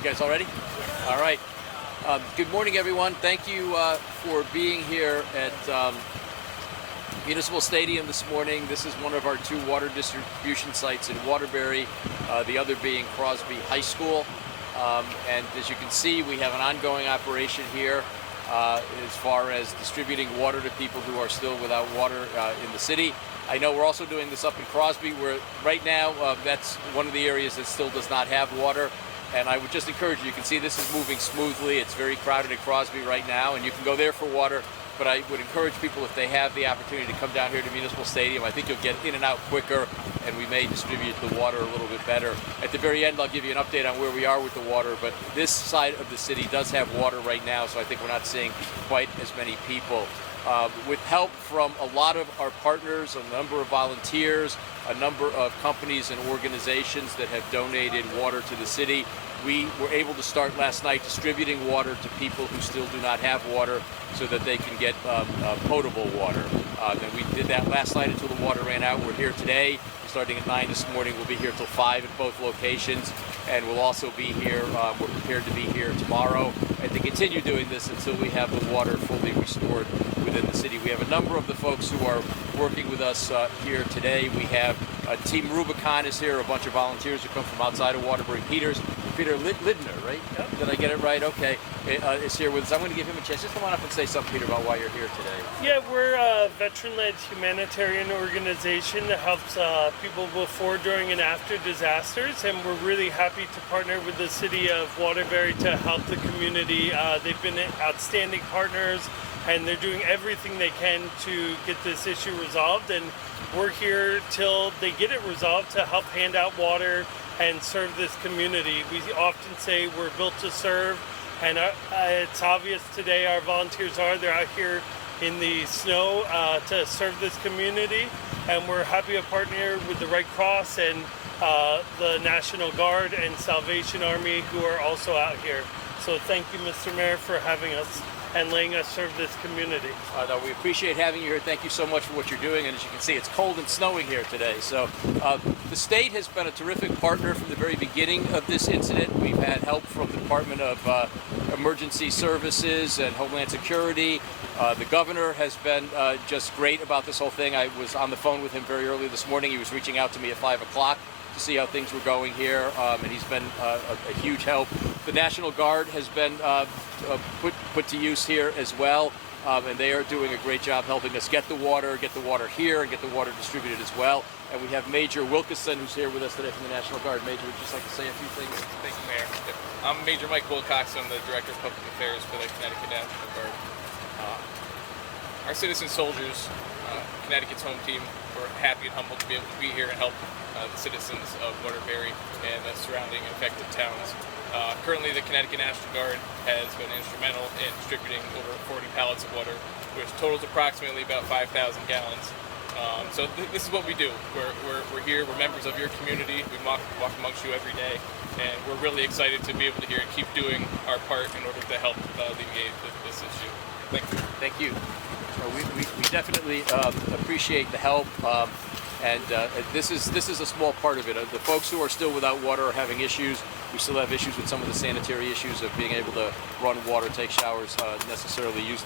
You guys all ready? All right. Good morning, everyone. Thank you for being here at Municipal Stadium this morning. This is one of our two water distribution sites in Waterbury, the other being Crosby High School. And as you can see, we have an ongoing operation here as far as distributing water to people who are still without water in the city. I know we're also doing this up in Crosby, where right now that's one of the areas that still does not have water. And I would just encourage you, you can see this is moving smoothly. It's very crowded at Crosby right now, and you can go there for water. But I would encourage people, if they have the opportunity to come down here to Municipal Stadium, I think you'll get in and out quicker, and we may distribute the water a little bit better. At the very end, I'll give you an update on where we are with the water, but this side of the city does have water right now, so I think we're not seeing quite as many people. With help from a lot of our partners, a number of volunteers, a number of companies and organizations that have donated water to the city, we were able to start last night distributing water to people who still do not have water so that they can get potable water. And we did that last night until the water ran out. We're here today, starting at 9 this morning. We'll be here till 5 at both locations, and we'll also be here, we're prepared to be here tomorrow and to continue doing this until we have the water fully restored within the city. We have a number of the folks who are working with us here today. We have Team Rubicon is here, a bunch of volunteers who come from outside of Waterbury. Peter Lidner, right? Yep. Did I get it right? Okay. Is here with us. I'm going to give him a chance. Just come on up and say something, Peter, about why you're here today. Yeah, we're a veteran-led humanitarian organization that helps people before, during, and after disasters, and we're really happy to partner with the city of Waterbury to help the community. They've been outstanding partners, and they're doing everything they can to get this issue resolved, and we're here till they get it resolved to help hand out water and serve this community. We often say we're built to serve, and it's obvious today our volunteers they're out here in the snow to serve this community, and we're happy to partner with the Red Cross and the National Guard and Salvation Army, who are also out here. So thank you, Mr. Mayor, for having us and letting us serve this community. No, we appreciate having you here. Thank you so much for what you're doing. And as you can see, it's cold and snowing here today. So the state has been a terrific partner from the very beginning of this incident. We've had help from the Department of Emergency Services and Homeland Security. The governor has been just great about this whole thing. I was on the phone with him very early this morning. He was reaching out to me at 5 o'clock to see how things were going here, and he's been a huge help. The National Guard has been put to use here as well, and they are doing a great job helping us get the water here, and get the water distributed as well. And we have Major Wilkinson, who's here with us today from the National Guard. Major, would you just like to say a few things? Thank you, Mayor. I'm Major Mike Wilcox. I'm the Director of Public Affairs for the Connecticut National Guard. Our citizen soldiers, Connecticut's home team, we're happy and humbled to be able to be here and help the citizens of Waterbury and the surrounding affected towns. Currently, the Connecticut National Guard has been instrumental in distributing over 40 pallets of water, which totals approximately about 5,000 gallons. So this is what we do. We're here. We're members of your community. We walk amongst you every day, and we're really excited to be able to here and keep doing our part in order to help alleviate this issue. Thank you. Thank you. We definitely appreciate the help. And this is a small part of it. The folks who are still without water are having issues. We still have issues with some of the sanitary issues of being able to run water, take showers, necessarily use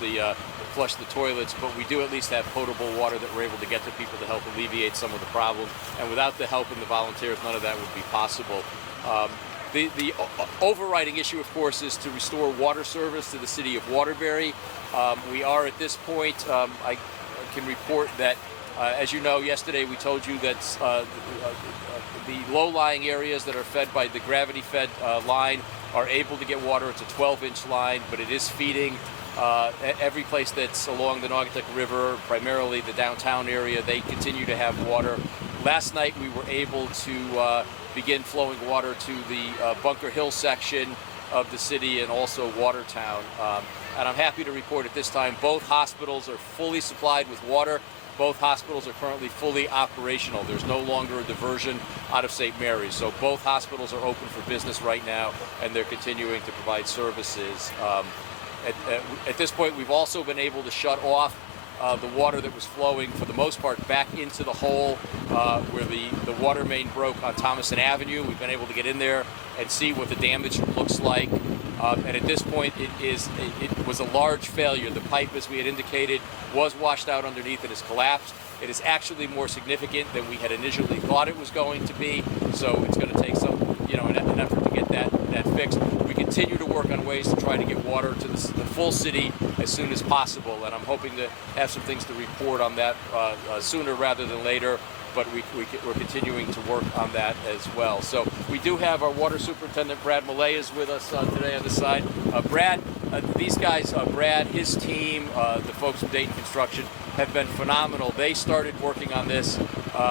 flush the toilets, but we do at least have potable water that we're able to get to people to help alleviate some of the problem. And without the help and the volunteers, none of that would be possible. The overriding issue, of course, is to restore water service to the city of Waterbury. We are at this point, I can report that as you know, yesterday we told you that the low-lying areas that are fed by the gravity-fed line are able to get water. It's a 12-inch line, but it is feeding every place that's along the Naugatuck River, primarily the downtown area. They continue to have water. Last night we were able to begin flowing water to the Bunker Hill section of the city and also Watertown. And I'm happy to report at this time both hospitals are fully supplied with water. Both hospitals are currently fully operational. There's no longer a diversion out of St. Mary's. So both hospitals are open for business right now, and they're continuing to provide services. At this point, we've also been able to shut off the water that was flowing, for the most part, back into the hole where the water main broke on Thomason Avenue. We've been able to get in there and see what the damage looks like. And at this point, it was a large failure. The pipe, as we had indicated, was washed out underneath and has collapsed. It is actually more significant than we had initially thought it was going to be. So it's going to take some, an effort to get that fixed. We continue to work on ways to try to get water to the full city as soon as possible, and I'm hoping to have some things to report on that sooner rather than later. But we're continuing to work on that as well. So we do have our water superintendent, Brad Millay, is with us today on this side. Brad, these guys, Brad, his team, the folks from Dayton Construction, have been phenomenal. They started working on this.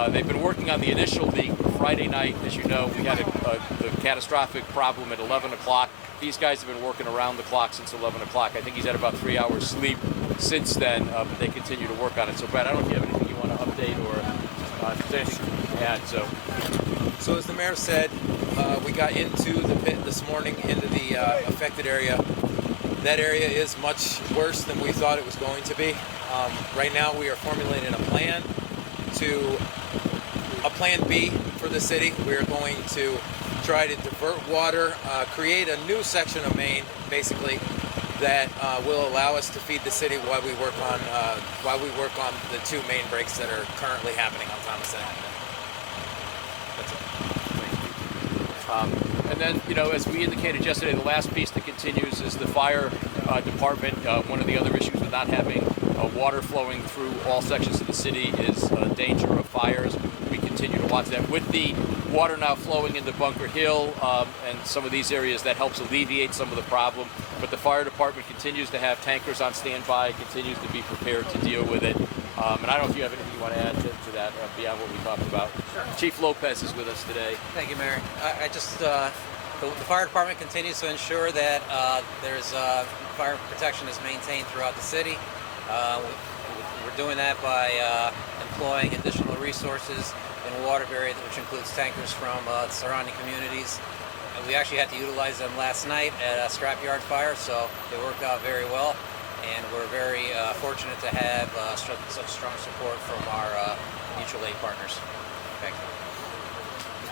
They've been working on the initial leak Friday night. As you know, we had the catastrophic problem at 11 o'clock. These guys have been working around the clock since 11 o'clock. I think he's had about 3 hours sleep since then, but they continue to work on it. So Brad, I don't know if you have anything you want to update or if there's anything to add. So as the mayor said, we got into the pit this morning, into the affected area. That area is much worse than we thought it was going to be. Right now we are formulating a plan B for the city. We are going to try to divert water, create a new section of main, basically, that will allow us to feed the city while we work on the two main breaks that are currently happening on Thomas and Avenue. That's it. And then, as we indicated yesterday, the last piece that continues is the fire department. One of the other issues with not having water flowing through all sections of the city is danger of fires. We continue to watch that. With the water now flowing into Bunker Hill and some of these areas, that helps alleviate some of the problem. But the fire department continues to have tankers on standby, continues to be prepared to deal with it. And I don't know if you have anything you want to add to that beyond what we talked about. Sure. Chief Lopez is with us today. Thank you, Mayor. The fire department continues to ensure that there's fire protection is maintained throughout the city. We're doing that by employing additional resources in Waterbury, which includes tankers from surrounding communities. We actually had to utilize them last night at a scrapyard fire, so they worked out very well. And we're very fortunate to have such strong support from our mutual aid partners. Thank you.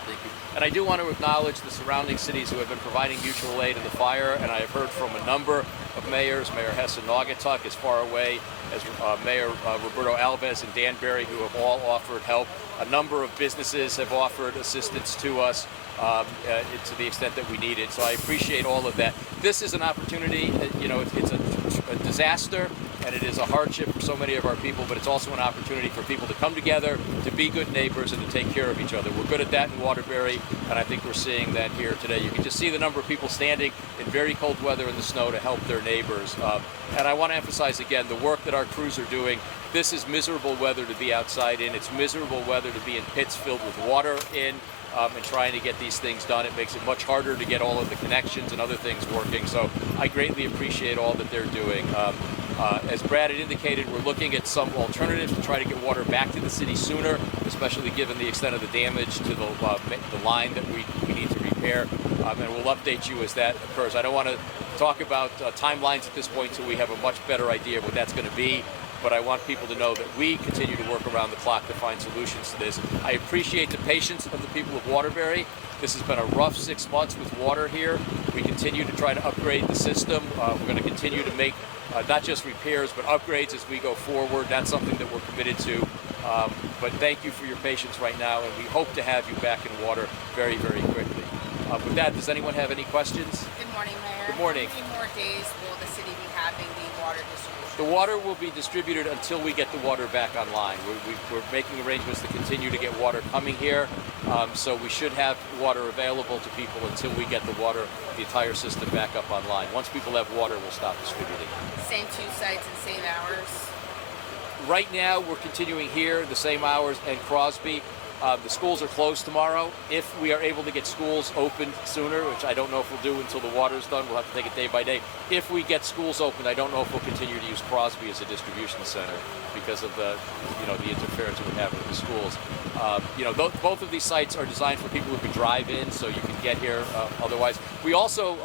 Thank you. And I do want to acknowledge the surrounding cities who have been providing mutual aid in the fire, and I have heard from a number of mayors, Mayor Hess in Naugatuck, as far away as Mayor Roberto Alves and Danbury, who have all offered help. A number of businesses have offered assistance to us to the extent that we need it. So I appreciate all of that. This is an opportunity, it's a disaster, and it is a hardship for so many of our people, but it's also an opportunity for people to come together, to be good neighbors, and to take care of each other. We're good at that in Waterbury, and I think we're seeing that here today. You can just see the number of people standing in very cold weather in the snow to help their neighbors. And I want to emphasize again the work that our crews are doing. This is miserable weather to be outside in. It's miserable weather to be in pits filled with water in. And trying to get these things done. It makes it much harder to get all of the connections and other things working. So I greatly appreciate all that they're doing. As Brad had indicated, we're looking at some alternatives to try to get water back to the city sooner, especially given the extent of the damage to the line that we need to repair. And we'll update you as that occurs. I don't want to talk about timelines at this point until we have a much better idea of what that's going to be. But I want people to know that we continue to work around the clock to find solutions to this. I appreciate the patience of the people of Waterbury. This has been a rough 6 months with water here. We continue to try to upgrade the system. We're going to continue to make not just repairs, but upgrades as we go forward. That's something that we're committed to. But thank you for your patience right now, and we hope to have you back in water very, very quickly. With that, does anyone have any questions? Good morning, Mayor. Good morning. How many more days will the city be having the water distribution? The water will be distributed until we get the water back online. We're making arrangements to continue to get water coming here, so we should have water available to people until we get the entire system back up online. Once people have water, we'll stop distributing. Same two sites and same hours? Right now, we're continuing here, the same hours, and Crosby. The schools are closed tomorrow. If we are able to get schools open sooner, which I don't know if we'll do until the water's done, we'll have to take it day by day. If we get schools open, I don't know if we'll continue to use Crosby as a distribution center because of the interference it would have with the schools. Both of these sites are designed for people who can drive in, so you can get here otherwise. We also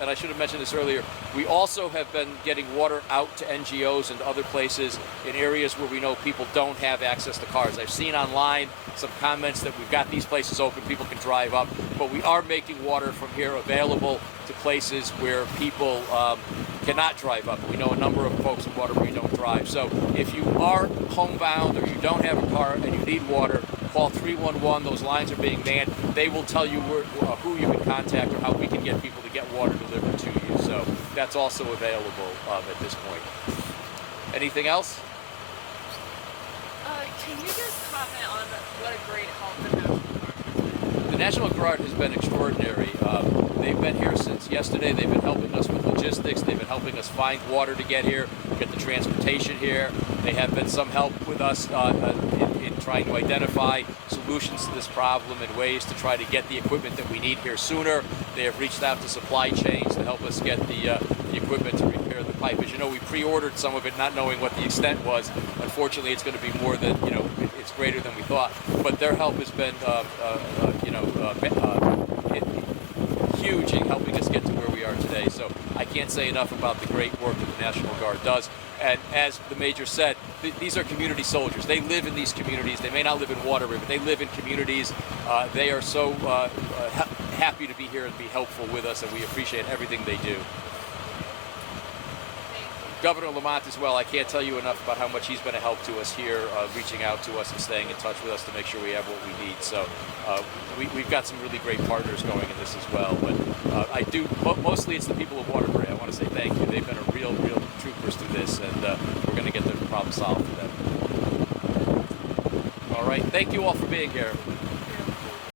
and I should have mentioned this earlier, we also have been getting water out to NGOs and other places in areas where we know people don't have access to cars. I've seen online some comments that we've got these places open, people can drive up, but we are making water from here available to places where people cannot drive up. We know a number of folks in Waterbury don't drive. So if you are homebound or you don't have a car and you need water, call 311. Those lines are being manned. They will tell you who you can contact or how we can get people to get water delivered to you. So that's also available at this point. Anything else? Can you just comment on what a great help The National Guard has been extraordinary. They've been here since yesterday. They've been helping us with logistics. They've been helping us find water to get here, get the transportation here. They have been some help with us in trying to identify solutions to this problem and ways to try to get the equipment that we need here sooner. They have reached out to supply chains to help us get the equipment to repair the pipe. As you know, we pre-ordered some of it not knowing what the extent was. Unfortunately, it's going to be more than, it's greater than we thought. But their help has been, huge in helping us get to where we are today. So I can't say enough about the great work that the National Guard does. And as the Major said, these are community soldiers. They live in these communities. They may not live in Waterbury, but they live in communities. They are so happy to be here and be helpful with us, and we appreciate everything they do. Governor Lamont as well, I can't tell you enough about how much he's been a help to us here, reaching out to us and staying in touch with us to make sure we have what we need. So we've got some really great partners going in this as well. But mostly it's the people of Waterbury. I want to say thank you. They've been a real troopers through this, and we're going to get the problem solved for them. All right, thank you all for being here.